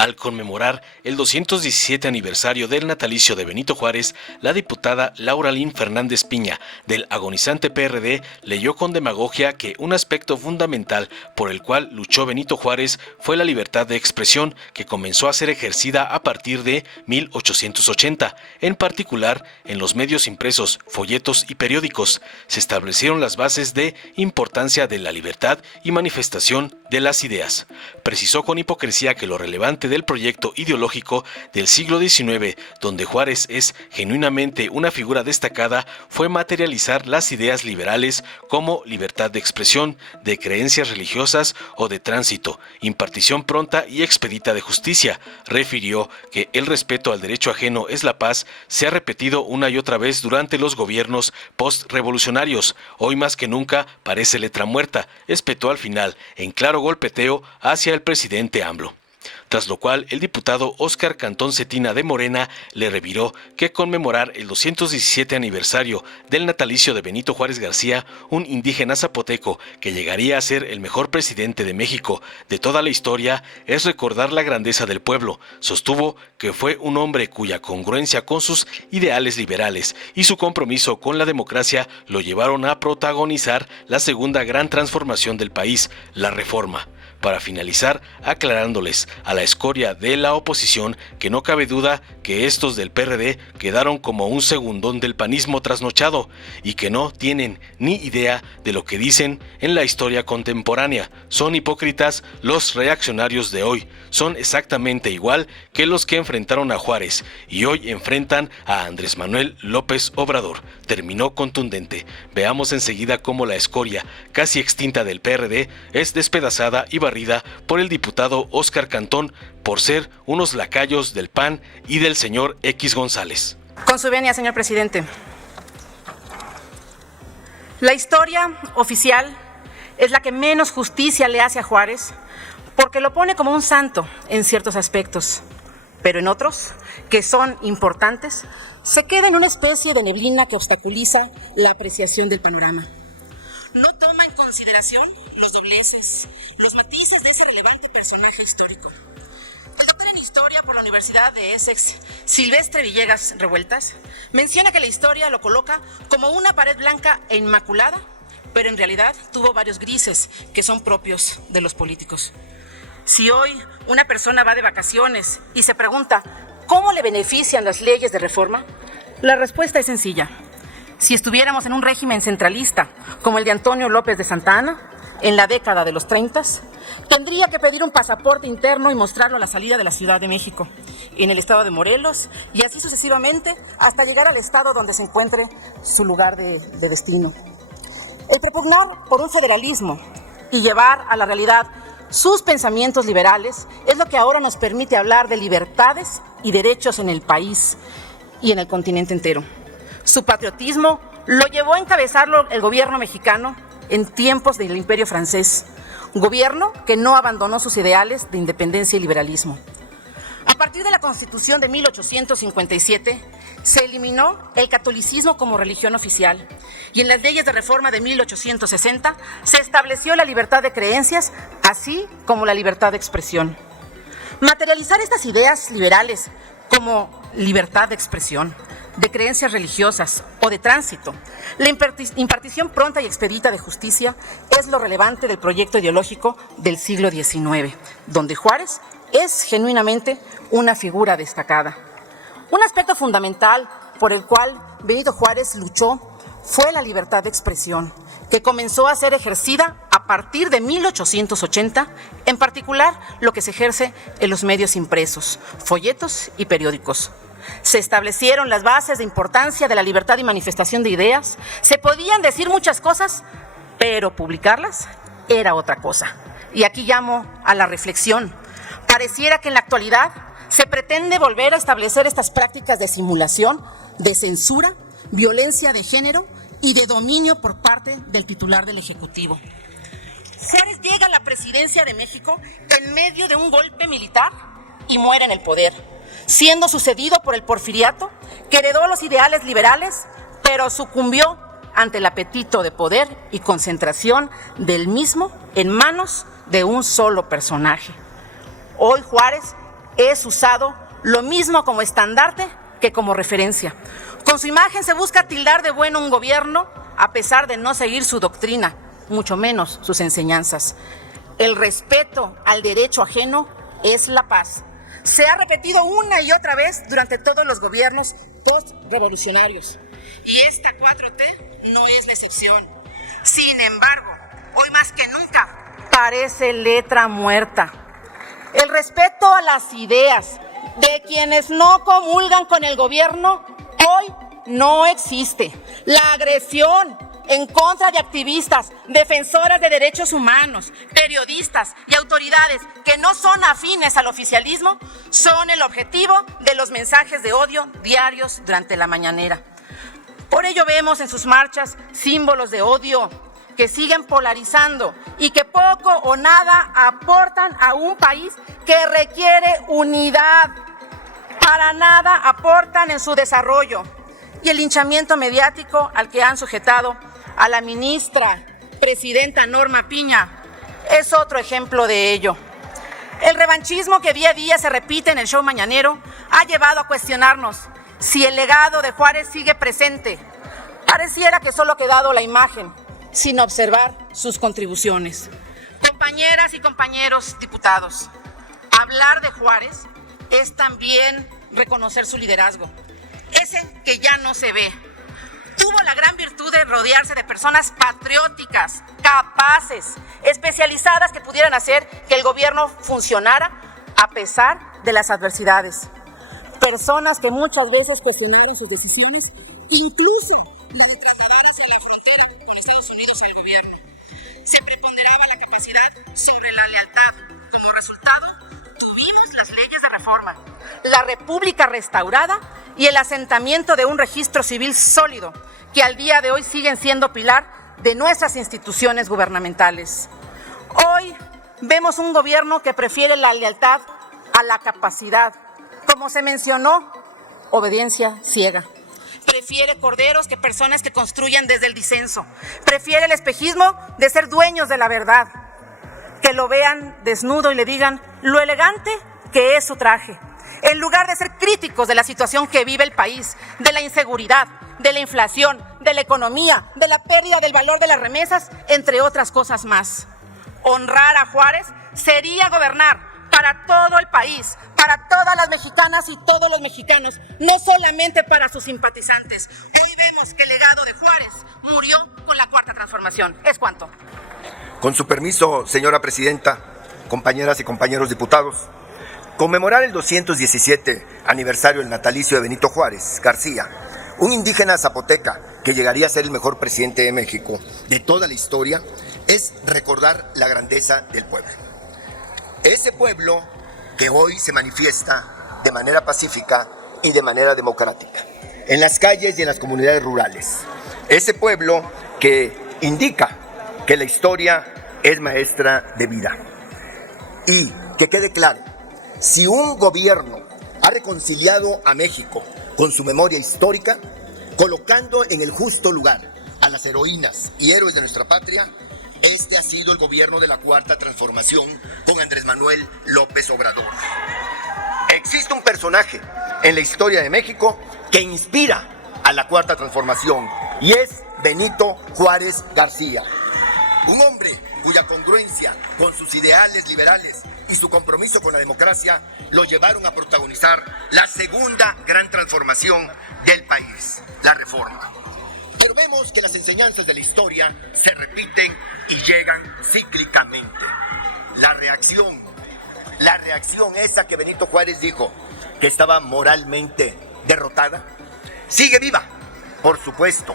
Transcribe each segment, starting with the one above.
Al conmemorar el 217 aniversario del natalicio de Benito Juárez, la diputada Laura Lin Fernández Piña, del agonizante PRD, leyó con demagogia que un aspecto fundamental por el cual luchó Benito Juárez fue la libertad de expresión, que comenzó a ser ejercida a partir de 1880, en particular en los medios impresos, folletos y periódicos. Se establecieron las bases de importancia de la libertad y manifestación de las ideas. Precisó con hipocresía que lo relevante del proyecto ideológico del siglo XIX, donde Juárez es genuinamente una figura destacada, fue materializar las ideas liberales como libertad de expresión, de creencias religiosas o de tránsito, impartición pronta y expedita de justicia. Refirió que el respeto al derecho ajeno es la paz, se ha repetido una y otra vez durante los gobiernos post-revolucionarios. Hoy más que nunca parece letra muerta, espetó al final, en claro golpeteo hacia el presidente AMLO. Tras lo cual, el diputado Óscar Cantón Cetina de Morena le reviró que conmemorar el 217 aniversario del natalicio de Benito Juárez García, un indígena zapoteco que llegaría a ser el mejor presidente de México de toda la historia, es recordar la grandeza del pueblo. Sostuvo que fue un hombre cuya congruencia con sus ideales liberales y su compromiso con la democracia lo llevaron a protagonizar la segunda gran transformación del país, la Reforma. Para finalizar, aclarándoles a la escoria de la oposición que no cabe duda que estos del PRD quedaron como un segundón del panismo trasnochado y que no tienen ni idea de lo que dicen en la historia contemporánea. Son hipócritas los reaccionarios de hoy, son exactamente igual que los que enfrentaron a Juárez y hoy enfrentan a Andrés Manuel López Obrador. Terminó contundente. Veamos enseguida cómo la escoria, casi extinta del PRD, es despedazada y barrida por el diputado Óscar Cantón por ser unos lacayos del PAN y del señor X González. Con su venia, señor presidente. La historia oficial es la que menos justicia le hace a Juárez porque lo pone como un santo en ciertos aspectos, pero en otros, que son importantes, se queda en una especie de neblina que obstaculiza la apreciación del panorama. No toma en consideración los dobleces, los matices de ese relevante personaje histórico. El doctor en Historia por la Universidad de Essex, Silvestre Villegas Revueltas, menciona que la historia lo coloca como una pared blanca e inmaculada, pero en realidad tuvo varios grises que son propios de los políticos. Si hoy una persona va de vacaciones y se pregunta ¿cómo le benefician las leyes de reforma? La respuesta es sencilla. Si estuviéramos en un régimen centralista como el de Antonio López de Santa Anna, en la década de los 30, tendría que pedir un pasaporte interno y mostrarlo a la salida de la Ciudad de México, en el estado de Morelos, y así sucesivamente hasta llegar al estado donde se encuentre su lugar de destino. El propugnar por un federalismo y llevar a la realidad sus pensamientos liberales es lo que ahora nos permite hablar de libertades y derechos en el país y en el continente entero. Su patriotismo lo llevó a encabezarlo el gobierno mexicano en tiempos del Imperio francés, gobierno que no abandonó sus ideales de independencia y liberalismo. A partir de la Constitución de 1857, se eliminó el catolicismo como religión oficial y en las leyes de reforma de 1860 se estableció la libertad de creencias, así como la libertad de expresión. Materializar estas ideas liberales como libertad de expresión, de creencias religiosas o de tránsito, la impartición pronta y expedita de justicia es lo relevante del proyecto ideológico del siglo XIX, donde Juárez es genuinamente una figura destacada. Un aspecto fundamental por el cual Benito Juárez luchó fue la libertad de expresión, que comenzó a ser ejercida a partir de 1880, en particular lo que se ejerce en los medios impresos, folletos y periódicos. Se establecieron las bases de importancia de la libertad y manifestación de ideas. Se podían decir muchas cosas, pero publicarlas era otra cosa. Y aquí llamo a la reflexión. Pareciera que en la actualidad se pretende volver a establecer estas prácticas de simulación, de censura, violencia de género y de dominio por parte del titular del Ejecutivo. Juárez llega a la presidencia de México en medio de un golpe militar y muere en el poder, siendo sucedido por el Porfiriato, que heredó los ideales liberales, pero sucumbió ante el apetito de poder y concentración del mismo en manos de un solo personaje. Hoy Juárez es usado lo mismo como estandarte que como referencia. Con su imagen se busca tildar de bueno un gobierno a pesar de no seguir su doctrina, mucho menos sus enseñanzas. El respeto al derecho ajeno es la paz. Se ha repetido una y otra vez durante todos los gobiernos post-revolucionarios. Y esta 4T no es la excepción. Sin embargo, hoy más que nunca, parece letra muerta. El respeto a las ideas de quienes no comulgan con el gobierno hoy no existe. La agresión en contra de activistas, defensoras de derechos humanos, periodistas y autoridades que no son afines al oficialismo son el objetivo de los mensajes de odio diarios durante la mañanera. Por ello vemos en sus marchas símbolos de odio que siguen polarizando y que poco o nada aportan a un país que requiere unidad. Para nada aportan en su desarrollo. Y el linchamiento mediático al que han sujetado a la ministra presidenta Norma Piña es otro ejemplo de ello. El revanchismo que día a día se repite en el show mañanero ha llevado a cuestionarnos si el legado de Juárez sigue presente. Pareciera que solo ha quedado la imagen, sin observar sus contribuciones. Compañeras y compañeros diputados, hablar de Juárez es también reconocer su liderazgo, ese que ya no se ve. Tuvo la gran virtud de rodearse de personas patrióticas, capaces, especializadas que pudieran hacer que el gobierno funcionara a pesar de las adversidades. Personas que muchas veces cuestionaron sus decisiones, incluso la de trasladarse a la frontera con Estados Unidos al gobierno. Se preponderaba la capacidad sobre la lealtad. Como resultado, tuvimos las leyes de reforma, la República restaurada y el asentamiento de un registro civil sólido que al día de hoy siguen siendo pilar de nuestras instituciones gubernamentales. Hoy vemos un gobierno que prefiere la lealtad a la capacidad. Como se mencionó, obediencia ciega. Prefiere corderos que personas que construyan desde el disenso. Prefiere el espejismo de ser dueños de la verdad. Que lo vean desnudo y le digan lo elegante que es su traje. En lugar de ser críticos de la situación que vive el país, de la inseguridad, de la inflación, de la economía, de la pérdida del valor de las remesas, entre otras cosas más. Honrar a Juárez sería gobernar para todo el país, para todas las mexicanas y todos los mexicanos, no solamente para sus simpatizantes. Hoy vemos que el legado de Juárez murió con la Cuarta Transformación. ¿Es cuánto? Con su permiso, señora presidenta, compañeras y compañeros diputados, conmemorar el 217 aniversario del natalicio de Benito Juárez García, un indígena zapoteca que llegaría a ser el mejor presidente de México de toda la historia, es recordar la grandeza del pueblo. Ese pueblo que hoy se manifiesta de manera pacífica y de manera democrática, en las calles y en las comunidades rurales. Ese pueblo que indica que la historia es maestra de vida. Y que quede claro, si un gobierno ha reconciliado a México con su memoria histórica, colocando en el justo lugar a las heroínas y héroes de nuestra patria, este ha sido el gobierno de la Cuarta Transformación con Andrés Manuel López Obrador. Existe un personaje en la historia de México que inspira a la Cuarta Transformación y es Benito Juárez García. Un hombre cuya congruencia con sus ideales liberales y su compromiso con la democracia lo llevaron a protagonizar la segunda gran transformación del país, la reforma. Pero vemos que las enseñanzas de la historia se repiten y llegan cíclicamente. La reacción esa que Benito Juárez dijo que estaba moralmente derrotada, sigue viva, por supuesto,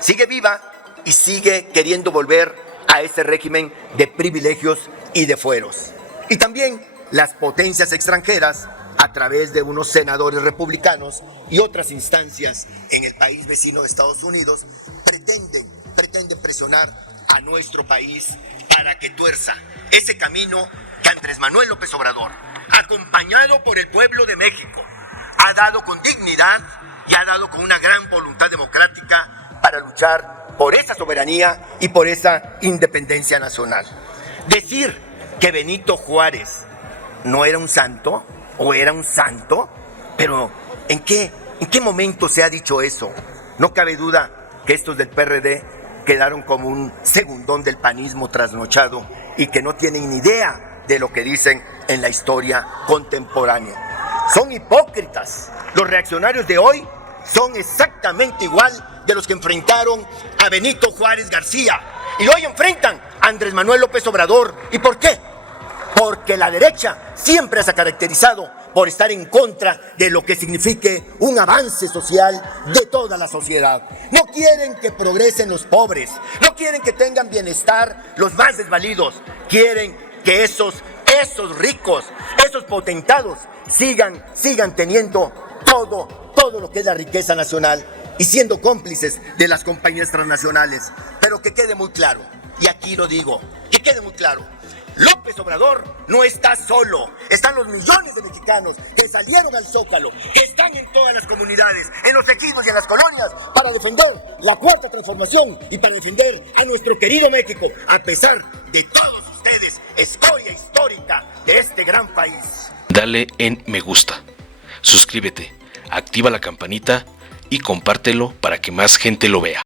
sigue viva y sigue queriendo volver a ese régimen de privilegios y de fueros. Y también las potencias extranjeras, a través de unos senadores republicanos y otras instancias en el país vecino de Estados Unidos, pretenden presionar a nuestro país para que tuerza ese camino que Andrés Manuel López Obrador, acompañado por el pueblo de México, ha dado con dignidad y ha dado con una gran voluntad democrática para luchar por esa soberanía y por esa independencia nacional. Decir que Benito Juárez no era un santo o era un santo? Pero ¿en qué momento se ha dicho eso? No cabe duda que estos del PRD quedaron como un segundón del panismo trasnochado y que no tienen ni idea de lo que dicen en la historia contemporánea. Son hipócritas. Los reaccionarios de hoy son exactamente igual de los que enfrentaron a Benito Juárez García y hoy enfrentan a Andrés Manuel López Obrador. ¿Y por qué? Porque la derecha siempre se ha caracterizado por estar en contra de lo que signifique un avance social de toda la sociedad. No quieren que progresen los pobres, no quieren que tengan bienestar los más desvalidos, quieren que esos ricos, esos potentados sigan teniendo todo lo que es la riqueza nacional y siendo cómplices de las compañías transnacionales. Pero que quede muy claro, y aquí lo digo, que quede muy claro, López Obrador no está solo, están los millones de mexicanos que salieron al Zócalo, que están en todas las comunidades, en los ejidos y en las colonias para defender la cuarta transformación y para defender a nuestro querido México, a pesar de todos ustedes, escoria histórica de este gran país. Dale en me gusta, suscríbete, activa la campanita y compártelo para que más gente lo vea.